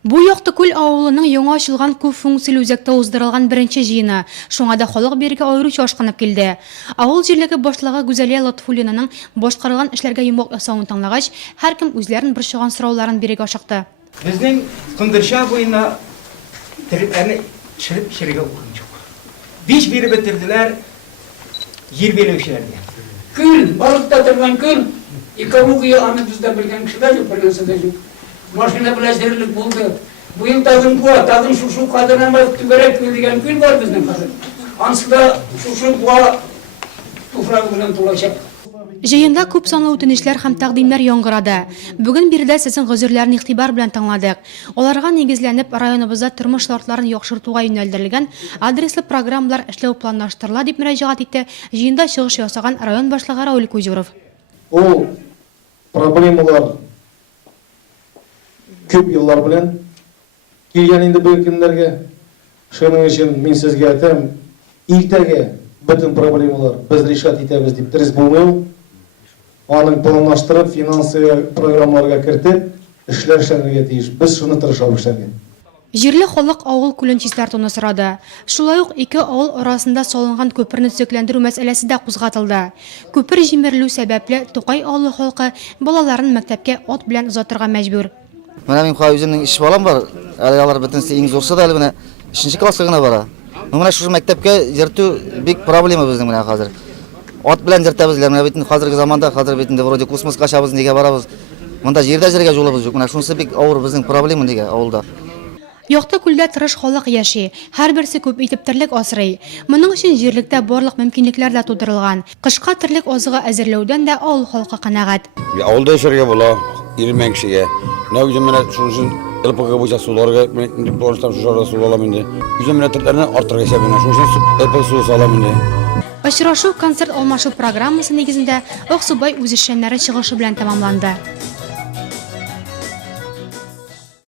Бу Якты Күл авылының яңа ачылган күп функцияле үзәктә уздырылган беренче җыены. Шуңа да халык бирге аеруча ашкынып килде. Авыл җирлеге башлыгы Гүзәлия Латфуллинаның башкарылган эшләргә йомгак ясавын тыңлагач, һәркем үзләрен борчыган сорауларын бирергә ашыкты. Безнең кындырша буена терләрне чиреп укыган юк. 5 биреп бетерделәр җир белүчеләргә. Күл, балыкта торган күл, экология аны бездә белгән кешеләр юк, белгәнсә юк. Машина белән терлек булды. Бу ел тагын шушы кадернамай түгәрәк күл дигән күл бар безнең хәзер. Ансыда шушы буа туфрагы белән тулачак. Җыенда күп санлы үтенечләр һәм тәкъдимнәр яңгырады. Бүген биредә сезнең гозерләрне игътибар белән тыңладык. Аларга нигезләнеп, районыбызда тормыш шартларын яхшыртуга юнәлдерелгән адреслы программалар эшләү планлаштырыла дип мөрәҗәгать итте җыенда чыгыш ясаган район башлыгы Рауль Кузюров. Ул проблемалар күп еллар белән килгән инде бу көннәргә. Шуның өчен мин сезгә әйтәм, иртәгә бөтен проблемалар без решат итәбез дип дөрес булмый. Аның планлаштырып, финансы программаларга кертеп, эшләр эшләргә тиеш. Без шуны тырышабыз эшләргә. Җирле халык авыл күлен чистартуны сорады. Шулай ук ике авыл арасында салынган күперне төзекләндерү мәсьәләсе дә кузгатылды. Күпер җимерелү сәбәпле Тукай авылы халкы балаларын мәктәпкә ат белән озатырга мәҗбүр. Менә мин үземнең эш балам бар. Алар бөтенсе иң зурсы да әле менә 3нче класска гына бара. Менә шушы мәктәпкә йөртү бик проблема безнең менә хәзер. Ат белән йөртәбез, менә бит хәзерге заманда, хәзер бит инде вроде космоска чабыз, нигә барабыз. Монда җирдә җиргә җулыбыз юк. Менә шунысы бик авыр безнең проблема нигә авылда. Якты Күлдә тырыш халык яши, һәрберсе күп итеп терлек асрый. Моның өчен җирлектә барлык мөмкинлекләр дә тудырылган. Кышка терлек азыгы әзерләүдән дә авыл халкы канәгать. Авылда яшәргә була, 20 кешегә. Менә үзем менә шуның ЛПГ буенча суларга, инде борыштан шушарга су алам инде. Үзем менә терләрне артырга исәбенә шуның ЛПГ су салам инде. Очрашу концерт алмашу программасы нигезендә Аксубай үз эшчәннәре чыгышы белән тәмамланды.